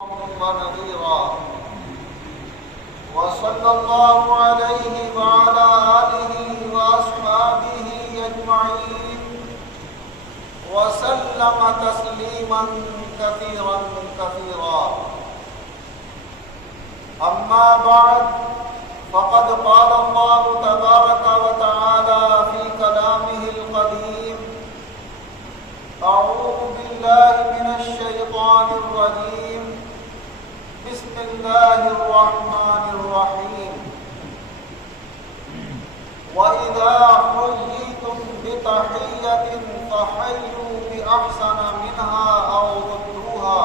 ونذيرا وصلى الله عليه وعلى آله وأصحابه أجمعين وسلم تسليما كثيرا كثيرا. أما بعد فقد قال الله تبارك وتعالى في كلامه القديم: أعوذ بالله من الشيطان الرجيم. بسم الله الرحمن الرحيم. وإذا حييتم بتحية فحيوا بأحسن منها أو ردوها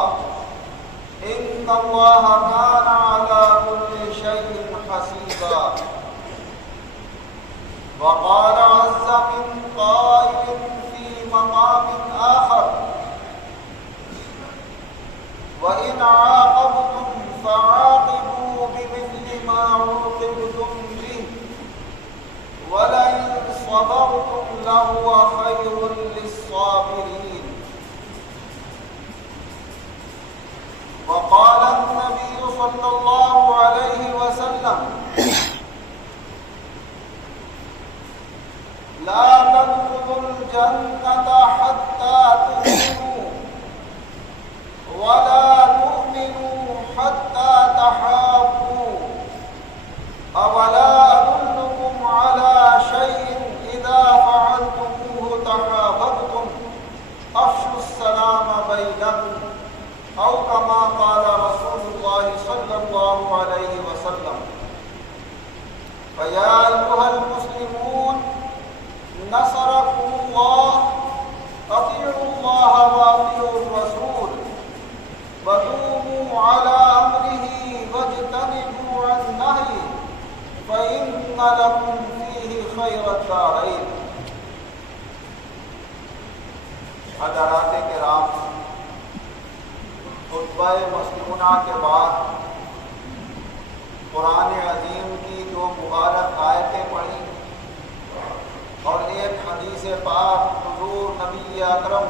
إن الله كان على كل شيء حسيبا. وقال عز من قائل في مقام آخر: وإن عاقبتم فعاقبوا بمثل ما عوقبتم به ولئن صبرتم لهو خير للصابرين. وقال النبي صلى الله عليه وسلم: لا تدخلوا الجنة حتى تؤمنوا ولا تؤمنوا حتى تحابوا أولا أدلكم على شيء إذا فعلتموه تحاببتم أفشوا السلام بينكم أو كما قال رسول الله صلى الله عليه وسلم. فيا أيها المسلمون نصركم الله، أطيعوا الله وأطيعوا الرسول ودوموا على أمره واجتنبوا عن نهيه فإن لكم فيه خير الدارين. حضرات کرام، خطبہ مسنونہ کے بعد قرآن عظیم کی دو مبارک آیتیں پڑھی اور ایک حدیث پاک حضور نبی اکرم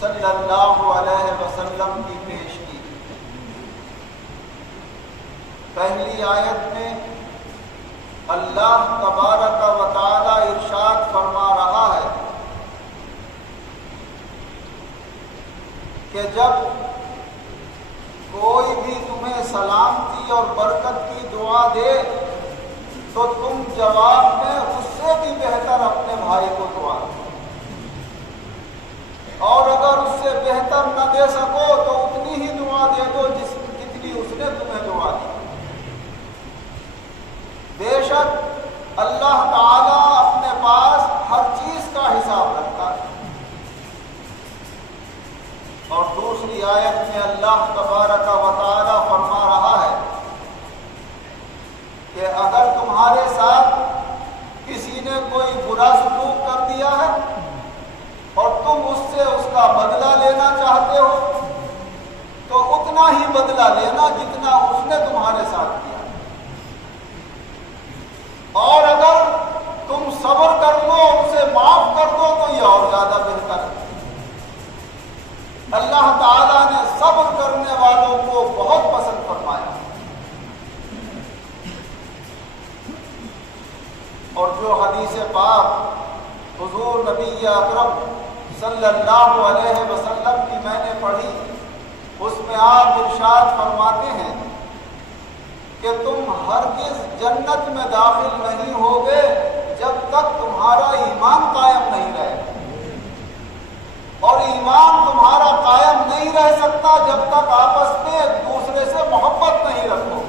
صلی اللہ علیہ وسلم کی پیش کی. پہلی آیت میں اللہ تبارک و تعالی ارشاد فرما رہا ہے کہ جب کوئی بھی تمہیں سلامتی اور برکت کی دعا دے تو تم جواب میں اس سے بھی بہتر اپنے بھائی کو دعا دو، اور اگر اس سے بہتر نہ دے سکو تو اتنی ہی دعا دے دو جتنی اس نے تمہیں دعا دی. بے شک اللہ تعالیٰ اپنے پاس ہر چیز کا حساب رکھتا ہے. اور دوسری آیت میں اللہ تبارک و تعالی فرما رہا ہے کہ اگر تمہارے ساتھ کسی نے کوئی برا سلوک کر دیا ہے اور تم اس سے اس کا بدلہ لینا چاہتے ہو تو اتنا ہی بدلہ لینا جتنا اس نے تمہارے ساتھ کیا. اور اگر تم صبر کر لو، اسے معاف کر دو تو یہ اور زیادہ بہتر ہے. اللہ تعالیٰ نے صبر کرنے والوں کو بہت پسند فرمایا. اور جو حدیث پاک حضور نبی اکرم صلی اللہ علیہ وسلم کی میں نے پڑھی، اس میں آپ ارشاد فرماتے ہیں کہ تم ہرگز جنت میں داخل نہیں ہوگے جب تک تمہارا ایمان قائم نہیں رہے، اور ایمان تمہارا قائم نہیں رہ سکتا جب تک آپس میں ایک دوسرے سے محبت نہیں رکھو.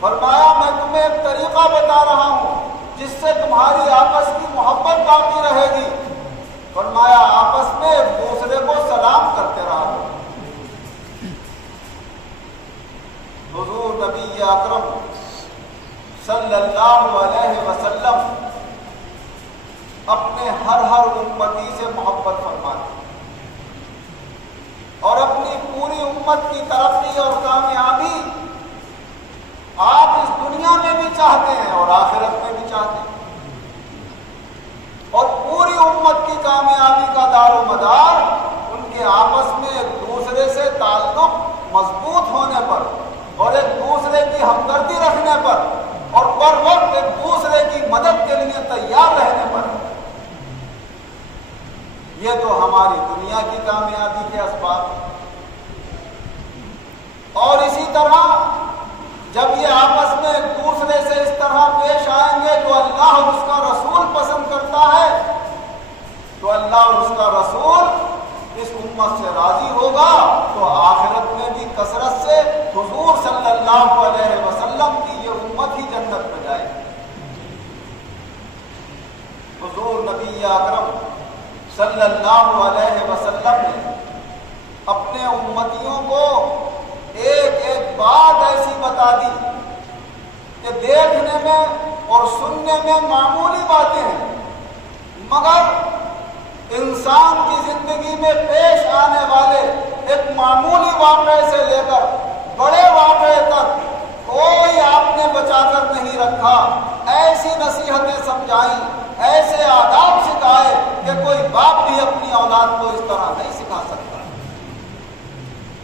فرمایا میں تمہیں ایک طریقہ بتا رہا ہوں جس سے تمہاری آپس کی محبت باقی رہے گی. فرمایا آپس میں ایک دوسرے کو سلام کرتے رہا. حضور نبی اکرم صلی اللہ علیہ وسلم اپنے ہر امتی سے محبت فرماتے اور اپنی پوری امت کی ترقی اور کامیابی آپ اس دنیا میں بھی چاہتے ہیں اور آخرت میں بھی چاہتے ہیں. اور پوری امت کی کامیابی کا دار و مدار ان کے آپس میں ایک دوسرے سے سے تعلق مضبوط ہونے پر اور ایک دوسرے کی ہمدردی رکھنے پر اور پر وقت ایک دوسرے کی مدد کے لیے تیار رہنے پر۔ یہ تو ہماری دنیا کی کامیابی کے اسباب۔ اور اسی طرح جب یہ آپس میں ایک دوسرے سے اس طرح پیش آئیں گے تو اللہ اور اس کا رسول پسند کرتا ہے، تو اللہ اور اس کا رسول اس امت سے راضی ہوگا، تو آخرت میں بھی کثرت سے حضور صلی اللہ علیہ وسلم کی یہ امت ہی جنت میں جائے گی۔ حضور نبی اکرم صلی اللہ علیہ وسلم نے اپنے امتیوں کو ایک ایک بات ایسی بتا دی کہ دیکھنے میں اور سننے میں معمولی باتیں ہیں، مگر انسان کی زندگی میں پیش آنے والے ایک معمولی واقعے سے لے کر بڑے واقعے تک کوئی آپ نے بچا کر نہیں رکھا۔ ایسی نصیحتیں سمجھائیں، ایسے آداب سکھائے کہ کوئی باپ بھی اپنی اولاد کو اس طرح نہیں سکھا سکتا۔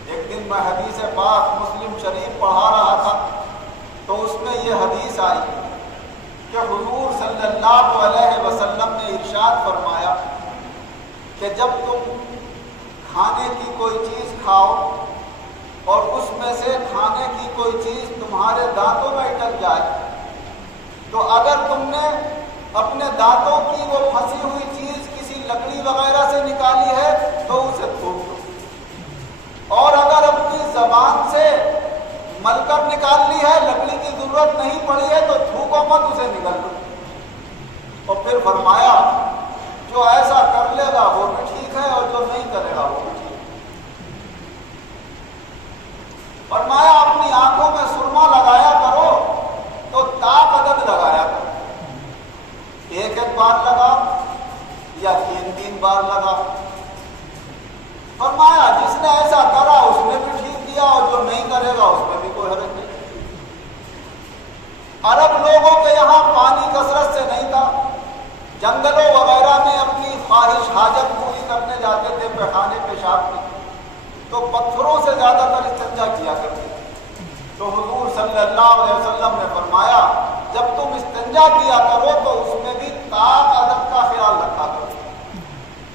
ایک دن میں حدیث پاک مسلم شریف پڑھا رہا تھا تو اس میں یہ حدیث آئی کہ حضور صلی اللہ علیہ وسلم نے ارشاد فرمایا کہ جب تم کھانے کی کوئی چیز کھاؤ اور اس میں سے کھانے کی کوئی چیز تمہارے دانتوں میں اٹک جائے تو اگر تم نے اپنے دانتوں کی وہ پھنسی ہوئی چیز کسی لکڑی وغیرہ سے نکالی ہے تو اسے تھوک دو، اور اگر اپنی زبان سے مل کر نکال لی ہے، لکڑی کی ضرورت نہیں پڑی ہے تو تھوکو مت، اسے نکل دو۔ اور پھر فرمایا جو ایسا کر لے گا وہ بھی ٹھیک ہے اور جو نہیں کرے گا وہ بھی ٹھیک ہے۔ فرمایا اپنی آنکھوں میں سرما لگایا کرو تو تاک عدد لگایا کرو، ایک ایک بار لگا یا تین تین بار لگا۔ فرمایا جس نے ایسا کرا اس نے بھی ٹھیک کیا اور جو نہیں کرے گا اس میں بھی کوئی حرج نہیں۔ عرب لوگوں کے یہاں پانی کثرت سے نہیں تھا، جنگلوں وغیرہ میں اپنی خواہش حاجت پوری کرنے جاتے تھے پیخانے پیشاب کی، تو پتھروں سے زیادہ تر استنجا کیا کرتے تھے۔ تو حضور صلی اللہ علیہ وسلم نے فرمایا جب تم استنجا کیا کرو تو اس میں بھی طاق عدد کا خیال رکھا کرو،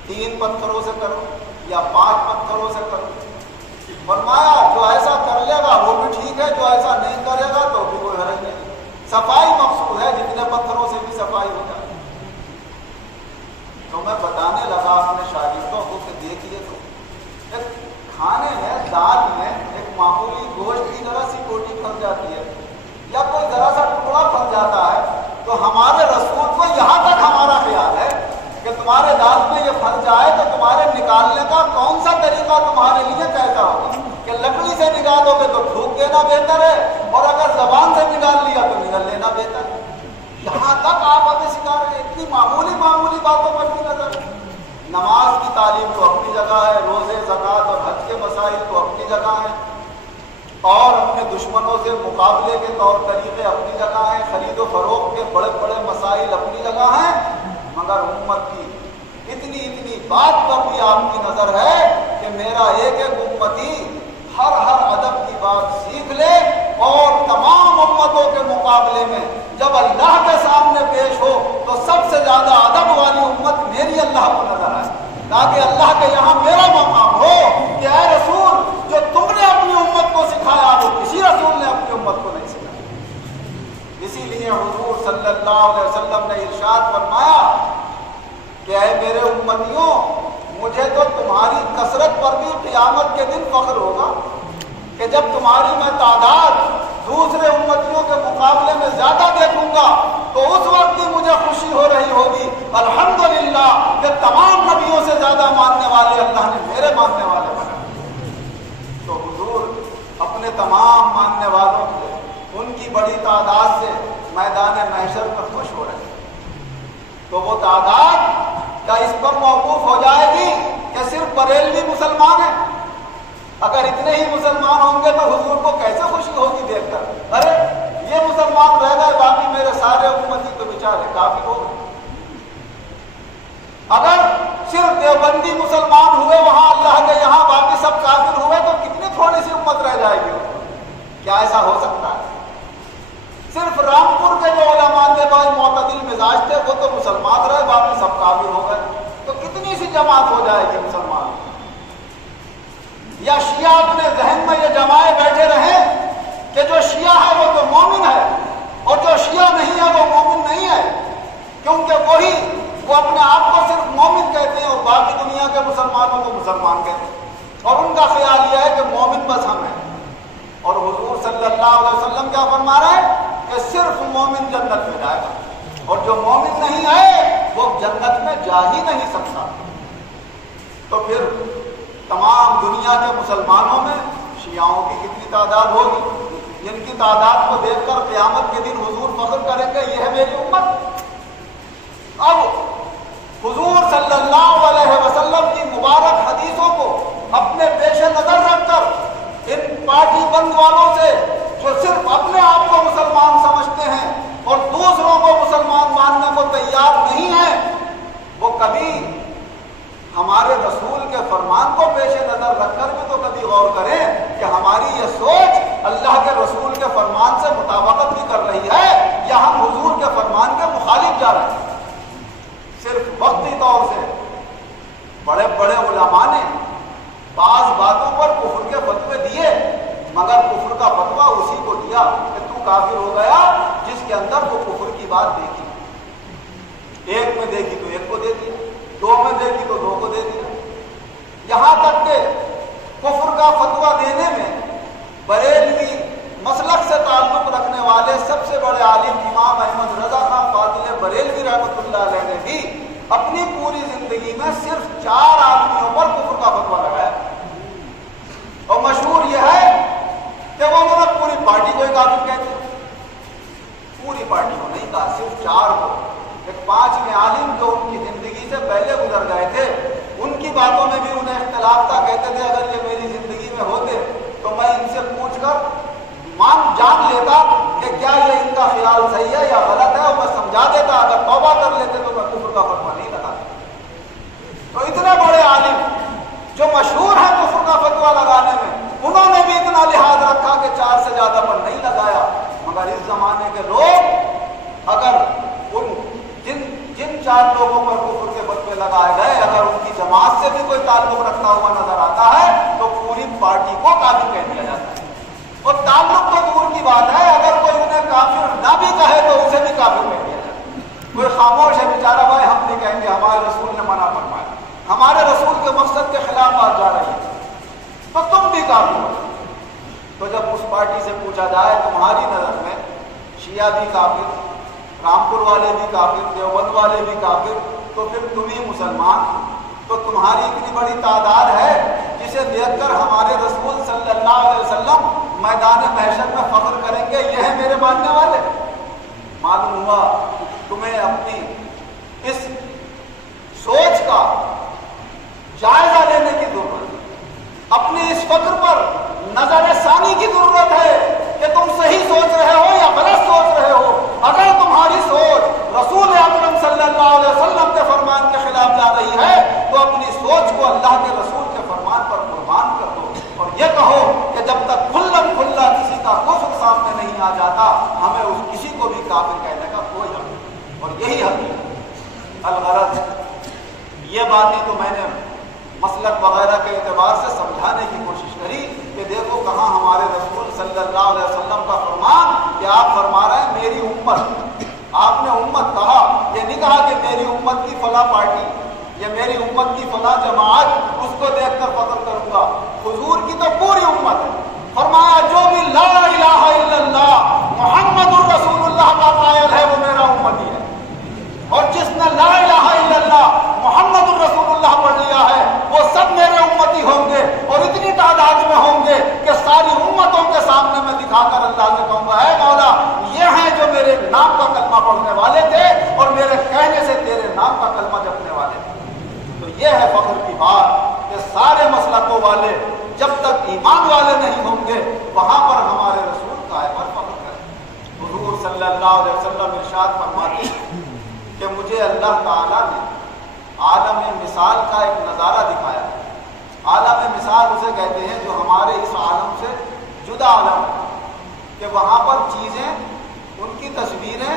3 پتھروں سے کرو یا 5 پتھروں سے کرو۔ فرمایا جو ایسا کر لے گا وہ بھی ٹھیک ہے، جو ایسا نہیں کرے گا تو بھی کوئی حرج نہیں۔ صفائی مقصود ہے، جتنے پتھروں سے بھی صفائی ہو جائے۔ تو میں بتانے لگا اپنے شاگردوں کو کہ دیکھیے تو ایک کھانے میں دال میں ایک معمولی گوشت کی ذرا سی کوٹی پھنس جاتی ہے یا کوئی ذرا سا ٹکڑا پھنس جاتا ہے تو ہمارے رسول کو یہاں تک ہمارا خیال ہے کہ تمہارے دال میں یہ پھنس جائے تو تمہارے نکالنے کا کون سا طریقہ تمہارے لیے کیسا ہوگا کہ لکڑی سے نکالو گے تو تھوک دینا بہتر ہے اور اگر زبان سے نکال لیا تو نگل لینا بہتر ہے۔ یہاں تک آپ ہمیں سکھا رہے ہیں، اتنی معمولی باتوں پر بھی نظر۔ نماز کی تعلیم تو اپنی جگہ ہے، روزے زکوٰۃ اور حج کے مسائل تو اپنی جگہ ہیں، اور اپنے دشمنوں سے مقابلے کے طور طریقے اپنی جگہ ہیں، خرید و فروخت کے بڑے بڑے مسائل اپنی جگہ ہیں، مگر امت کی اتنی بات پر بھی آپ کی نظر ہے کہ میرا ایک ایک امتی ہر ادب کی بات سیکھ لے اور تمام امتوں کے مقابلے میں جب اللہ کے سامنے پیش ہو تو سب سے زیادہ ادب والی امت میری اللہ کو نظر آئے، تاکہ اللہ کے یہاں میرا مقام ہو کہ اے رسول جو تم نے اپنی امت کو سکھایا وہ کسی رسول نے اپنی امت کو نہیں سکھایا۔ اسی لیے حضور صلی اللہ علیہ وسلم نے ارشاد فرمایا کہ اے میرے امتیوں مجھے تو تمہاری کثرت پر بھی قیامت کے دن فخر ہوگا کہ جب تمہاری میں تعداد دوسرے امتیوں کے مقابلے میں زیادہ دیکھوں گا تو اس وقت بھی مجھے خوشی ہو رہی ہوگی الحمدللہ کہ تمام نبیوں سے زیادہ ماننے والے اللہ نے میرے ماننے والے بنائے۔ تو حضور اپنے تمام ماننے والوں کو ان کی بڑی تعداد سے میدان محشر پر خوش ہو رہے ہیں، تو وہ تعداد کیا اس پر موقوف ہو جائے گی کہ صرف بریلوی مسلمان ہیں؟ اگر اتنے ہی مسلمان ہوں گے تو حضور کو کیسے خوشی ہوگی دیکھ کر، ارے یہ مسلمان رہ گئے باقی میرے سارے امتی تو بیچارے کافر ہو گئے۔ اگر صرف دیوبندی مسلمان ہوئے وہاں اللہ کے یہاں، باقی سب کافر ہوئے، تو کتنی تھوڑی سی امت رہ جائے گی؟ کیا ایسا ہو سکتا ہے؟ صرف رامپور کے جو علماء تھے بھائی معتدل مزاج تھے، وہ تو مسلمان رہے، باقی سب کافر ہو گئے، تو کتنی سی جماعت ہو جائے گی مسلمان؟ یا شیعہ اپنے ذہن میں یہ جمائے بیٹھے رہیں کہ جو شیعہ ہے وہ تو مومن ہے، اور جو شیعہ نہیں ہے وہ مومن نہیں ہے، کیونکہ وہ اپنے آپ کو صرف مومن کہتے ہیں اور باقی دنیا کے مسلمانوں کو مسلمان کہتے ہیں، اور ان کا خیال یہ ہے کہ مومن بس ہم ہیں۔ اور حضور صلی اللہ علیہ وسلم کیا فرما رہے ہیں کہ صرف مومن جنت میں جائے گا، اور جو مومن نہیں ہے وہ جنت میں جا ہی نہیں سکتا۔ تو پھر تمام دنیا کے مسلمانوں میں شیعوں کی کتنی تعداد ہوگی؟ جن کی تعداد کو دیکھ کر قیامت کے دن حضور فخر کریں گے یہ ہے میری امت۔ اب حضور صلی اللہ علیہ وسلم کی مبارک حدیثوں کو اپنے پیش نظر رکھ کر ان پارٹی بند والوں سے جو صرف اپنے آپ کو مسلمان سمجھتے ہیں اور دوسروں کو مسلمان ماننے کو تیار نہیں ہیں، وہ کبھی ہمارے رسول کے فرمان کو پیش نظر رکھ کر بھی تو کبھی غور کریں کہ ہماری یہ سوچ اللہ کے رسول کے فرمان سے مطابقت بھی کر رہی ہے یا ہم حضور کے فرمان کے مخالف جا رہے ہیں۔ صرف وقتی طور سے بڑے بڑے علماء نے بعض باتوں پر کفر کے فتوے دیے، مگر کفر کا فتویٰ اسی کو دیا کہ تو کافر ہو گیا جس کے اندر وہ کفر کی بات دیکھی، ایک میں دیکھی تو ایک کو دے دیا، دو میں دیکھی تو دو کو دے دیا، یہاں تک کہ کفر کا فتویٰ دینے میں بریلوی مسلک سے تعلق رکھنے والے سب سے بڑے عالم امام احمد رضا خان فاضل بریلوی رحمۃ اللہ علیہ نے بھی اپنی پوری زندگی میں صرف 4 آدمیوں پر کفر کا فتویٰ لگایا، اور مشہور یہ ہے کہ وہ انہوں نے پوری پارٹی کو ہی کافر کہتے ہیں، پوری پارٹی کو نہیں کہا، صرف 4 کو۔ ایک 5ویں عالم جو ان کی زندگی سے پہلے گزر گئے تھے، ان کی باتوں میں بھی انہیں اختلاف تھا، کہتے تھے اگر یہ میری زندگی میں ہوتے تو میں ان سے پوچھ کر جان لیتا کہ کیا یہ ان کا خیال صحیح ہے یا غلط ہے، اور میں سمجھا دیتا، اگر توبہ کر لیتے تو میں کفر کا فتویٰ نہیں لگاتا۔ تو اتنے بڑے عالم جو مشہور ہیں کفر کا فتویٰ لگانے میں، انہوں نے بھی اتنا لحاظ رکھا کہ 4 سے زیادہ پر نہیں لگایا۔ مگر اس زمانے کے لوگ اگر جن 4 لوگوں پر کفر کے فتوے لگائے گئے اگر ان کی جماعت سے بھی کوئی تعلق رکھتا ہوا نظر آتا ہے تو پوری پارٹی کو کافر کہہ دیا جاتا ہے، اور تعلق تو دور کی بات ہے، اگر کوئی انہیں کافر نہ بھی کہے تو اسے بھی کافر کہہ دیا جاتا ہے۔ کوئی خاموش ہے بیچارہ، بھائی ہم نہیں کہیں گے، ہمارے رسول نے منع فرمایا، ہمارے رسول کے مقصد کے خلاف بات جا رہی ہے تو تم بھی کافر ہو۔ تو جب اس پارٹی سے پوچھا جائے تمہاری نظر میں شیعہ بھی کافر، رامپور والے بھی کافر، دیوبند والے بھی کافر، تو پھر تم ہی مسلمان، تو تمہاری اتنی بڑی تعداد ہے جسے دیکھ کر ہمارے رسول صلی اللہ علیہ وسلم میدان محشر میں فخر کریں گے یہ ہے میرے ماننے والے۔ معلوم ہوا تمہیں اپنی اس سوچ کا جائزہ لینے کی ضرورت ہے، اپنی اس فکر پر نظر ثانی کی ضرورت ہے کہ تم صحیح سوچ رہے ہو یا غلط سوچ رہے ہو۔ اگر تمہاری سوچ رسول اکرم صلی اللہ علیہ وسلم کے فرمان کے خلاف جا رہی ہے تو اپنی سوچ کو اللہ کے رسول کے فرمان پر قربان کر دو، اور یہ کہو کہ جب تک کھلا کسی کا کفر سامنے نہیں آ جاتا ہمیں اس کسی کو بھی کافر کہنے کا کوئی حق نہیں۔ اور یہی حقیقت الغرض یہ باتیں تو میں نے مسلک وغیرہ کے اعتبار سے سمجھانے کی کوشش کری کہ دیکھو کہاں ہمارے رسول صلی اللہ علیہ وسلم کا فرمان کہ آپ فرما رہے ہیں میری امت، آپ نے امت کہا، یہ نہیں کہا کہ میری امت کی فلاں پارٹی یا میری امت کی فلاں جماعت اس کو دیکھ کر فخر کروں گا، حضور کی تو پوری امت ہے۔ فرمایا جو بھی لا الہ الا اللہ محمد الرسول اللہ کا قائل ہے وہ میرا امتی ہے، اور جس نے لا الہ الا اللہ محمد الرسول اللہ پڑھ لیا ہے وہ سب میرے امتی ہوں گے، اور اتنی تعداد میں ہوں گے کہ ساری امتوں کے سامنے میں دکھا کر اللہ سے کہوں گا اے مولا یہ ہیں جو میرے نام کا کلمہ پڑھنے والے تھے اور میرے کہنے سے تیرے نام کا کلمہ جپنے والے تھے۔ تو یہ ہے فخر کی بات کہ سارے مسلکوں والے جب تک ایمان والے نہیں ہوں گے وہاں پر ہمارے رسول کا پر فخر کریں۔ حضور صلی اللہ علیہ وسلم ارشاد فرماتے ہیں کہ مجھے اللہ تعالیٰ نے عالم مثال کا ایک نظارہ دکھایا۔ عالم مثال اسے کہتے ہیں جو ہمارے اس عالم سے جدا عالم ہے، کہ وہاں پر چیزیں، ان کی تصویریں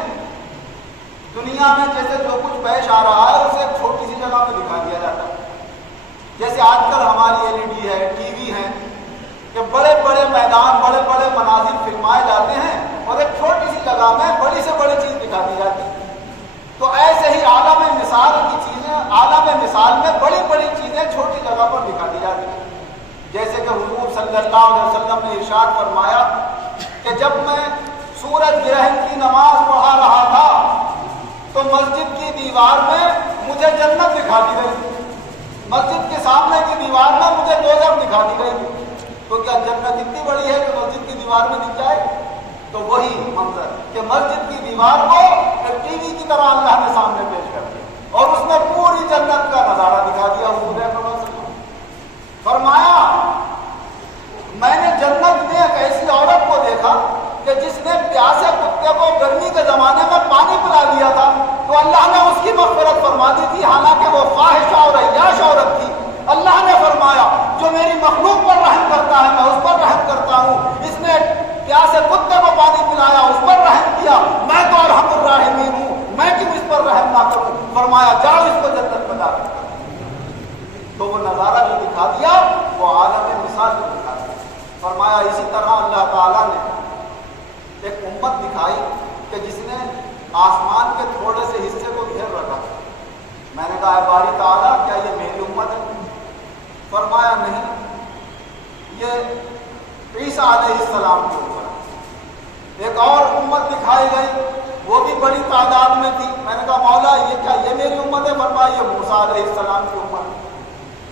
دنیا میں جیسے جو کچھ پیش آ رہا ہے اسے ایک چھوٹی سی جگہ میں دکھا دیا جاتا ہے۔ جیسے آج کل ہماری LED ہے، ٹی وی ہے، کہ بڑے بڑے میدان، بڑے بڑے مناظر فلمائے جاتے ہیں اور ایک چھوٹی سی جگہ میں بڑی سے بڑی چیز دکھا دی جاتی ہے۔ تو ایسے ہی عالم مثال کی چیزیں، عالم مثال میں بڑی بڑی چیزیں چھوٹی جگہ پر دکھا دی جاتی ہیں۔ جیسے کہ حضور صلی اللہ علیہ وسلم نے ارشاد فرمایا کہ جب میں سورج گرہن کی نماز پڑھا رہا تھا تو مسجد کی دیوار میں مجھے جنت دکھا دی گئی، مسجد کے سامنے کی دیوار میں مجھے دوزخ دکھا دی گئی۔ تو کیا جنت اتنی بڑی ہے کہ مسجد کی دیوار میں دکھ جائے؟ تو وہی منظر کہ مسجد کی دیوار کو ایک ٹی وی کی طرح اللہ نے سامنے پیش کر دیا اور اس میں پوری جنت کا نظارہ دکھا دیا۔ حضور فرمایا میں نے جنت میں ایک ایسی عورت کو دیکھا کہ جس نے پیاسے کتے کو گرمی کے زمانے میں پانی پلا دیا تھا، تو اللہ نے اس کی مغفرت فرما دی تھی، حالانکہ وہ فاحشہ اور عیاش عورت تھی۔ اللہ نے فرمایا جو میری مخلوق پر رحم کرتا ہے میں اس پر رحم کرتا ہوں، اس نے پیاسے کتے کو پانی پلایا، اس پر رحم کیا، میں تو ارحم الراحمین ہوں، میں کیوں اس پر رحم نہ کروں؟ فرمایا جاؤ اس کو جنت میں داخل کرو۔ تو وہ نظارہ جو دکھا دیا وہ عالم مثال کو دکھا دیا۔ فرمایا اسی طرح اللہ تعالیٰ نے ایک امت دکھائی کہ جس نے آسمان کے تھوڑے سے حصے کو گھیر رکھا۔ میں نے کہا اے باری تعالیٰ کیا یہ میری امت ہے؟ فرمایا نہیں، یہ عیسیٰ علیہ السلام کی امت ہے۔ ایک اور امت دکھائی گئی، وہ بھی بڑی تعداد میں تھی۔ میں نے کہا مولا یہ کیا یہ میری امت ہے؟ فرمایا یہ موسیٰ علیہ السلام کی امت ہے۔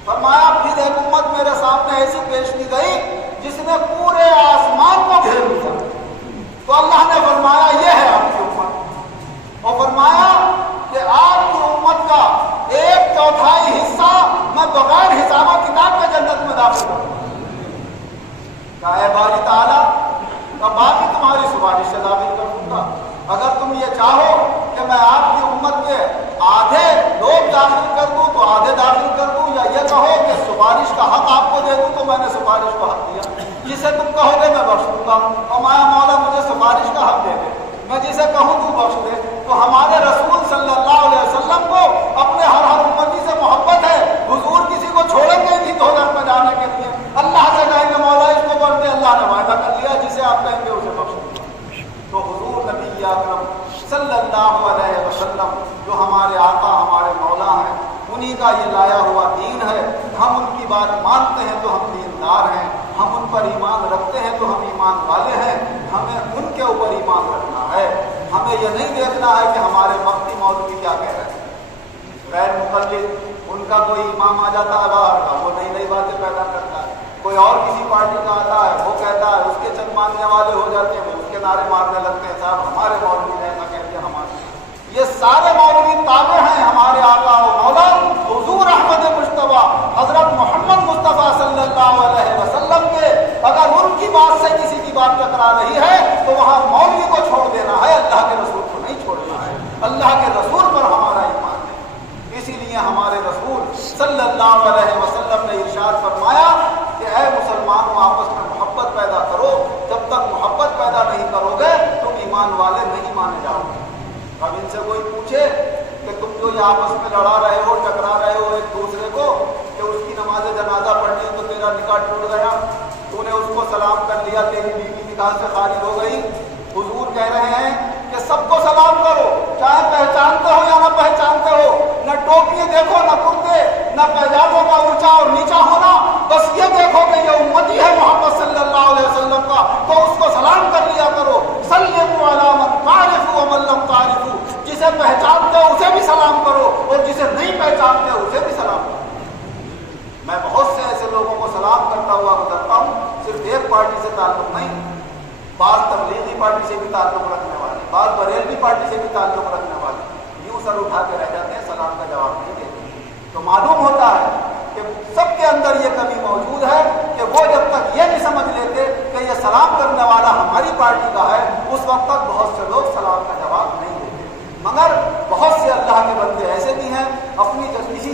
فرمایا پھر ایک امت میرے سامنے ایسی پیش کی گئی جس نے پورے آسمان کو گھیر لیا، تو اللہ نے فرمایا یہ ہے آپ کی امت، اور فرمایا کہ آپ کی امت کا 1/4 حصہ میں بغیر حساب و کتاب کے جنت میں داخل کروں۔ کہا اے باری تعالیٰ باقی تمہاری سفارش سے داخل کر دوں گا، اگر تم یہ چاہو کہ میں آپ کی امت کے آدھے لوگ داخل کر دوں تو آدھے داخل کر دوں، یا یہ کہو کہ سفارش کا حق آپ کو دے دوں تو میں نے سفارش کا حق دیا، جسے تم کہو گے میں بخش دوں گا۔ اور مایا مولا مجھے سفارش کا حق دے دے، میں جسے کہوں تو بخش دے۔ تو ہمارے رسول صلی اللہ علیہ وسلم کو اپنے ہر امتی سے محبت ہے، حضور کسی کو چھوڑیں گے نہیں دوزخ میں جانے کے لیے، اللہ سے کہیں گے مولا اس کو بخش دے، اللہ نے وعدہ کر لیا جسے آپ کہیں گے اسے بخش دوں گا۔ تو حضور نبی اکرم صلی اللہ علیہ وسلم جو ہمارے آقا ہمارے مولا ہیں، انہی کا یہ لایا ہوا دین ہے۔ ہم ان کی بات مانتے ہیں تو ہم دیندار ہیں، ہم ان پر ایمان رکھتے ہیں تو ہم ایمان والے ہیں، ہمیں ان کے اوپر ایمان رکھنا ہے۔ ہمیں یہ نہیں دیکھنا ہے کہ ہمارے وقتی مولوی کیا کہہ رہے ہیں، غیر مقلد ان کا کوئی امام آ جاتا ہے باہر کا، وہ نئی نئی باتیں پیدا کرتا ہے، کوئی اور کسی پارٹی کا آتا ہے وہ کہتا ہے، اس کے چند ماننے والے ہو جاتے ہیں، وہ اس کے نعرے مارنے لگتے ہیں صاحب ہمارے مولوی نے ایسا کہہ دیا ہمارے۔ یہ سارے مولوی تابع ہیں ہمارے آقا و مولا حضور احمد مجتبیٰ حضرت محمد مصطفیٰ صلی اللہ علیہ وسلم کے۔ اگر ان کی بات سے کسی کی بات ٹکرا رہی ہے تو وہاں مولوی کو چھوڑ دینا ہے، اللہ کے رسول کو نہیں چھوڑنا ہے۔ اللہ کے رسول پر ہمارا ایمان ہے، اسی لیے ہمارے رسول صلی اللہ علیہ وسلم نے ارشاد فرمایا کہ اے مسلمانوں آپس میں محبت پیدا کرو، جب تک محبت پیدا نہیں کرو گے تم ایمان والے نہیں مانے جاؤ گے۔ اب ان سے کوئی پوچھے کہ تم جو یہ آپس میں لڑا رہے ہو، ٹکرا رہے ہو ایک دوسرے کو، کہ اس کی نماز جنازہ پڑھنی تو تیرا نکاح ٹوٹ گیا، تو نے اس کو سلام کر لیا، تیری بیوی نکاح سے خارج ہو گئی۔ حضور کہہ رہے ہیں کہ سب کو سلام کرو، چاہے پہچانتے ہو یا نہ پہچانتے ہو، نہ ٹوپیاں دیکھو نہ کرتے، نہ پیجاموں کا اونچا اور نیچا ہونا، بس یہ دیکھو کہ یہ امتی ہے محمد صلی اللہ علیہ وسلم کا، تو اس کو سلام کر لیا کرو۔ سلموا علی من تعرفوا ومن لم تعرفوا، جسے پہچانتے ہو اسے بھی سلام کرو اور جسے نہیں پہچانتے ہو اسے بھی سلام کرو۔ میں بہت سے ایسے لوگوں کو سلام کرتا ہوا گزرتا ہوں، صرف ایک پارٹی سے تعلق نہیں، بعض تبلیغی پارٹی سے بھی تعلق رکھنے والے، بعض بریلوی پارٹی سے بھی تعلق رکھنے والے یوں سر اٹھا کے رہ جاتے ہیں، سلام کا جواب نہیں دیتے۔ تو معلوم ہوتا ہے کہ سب کے اندر یہ کمی موجود ہے کہ وہ جب تک یہ نہیں سمجھ لیتے کہ یہ سلام کرنے والا ہماری پارٹی کا ہے، اس وقت تک بہت سے لوگ سلام کا جواب نہیں دیتے۔ مگر بہت سے اللہ کے بندے ایسے بھی ہیں اپنی کسی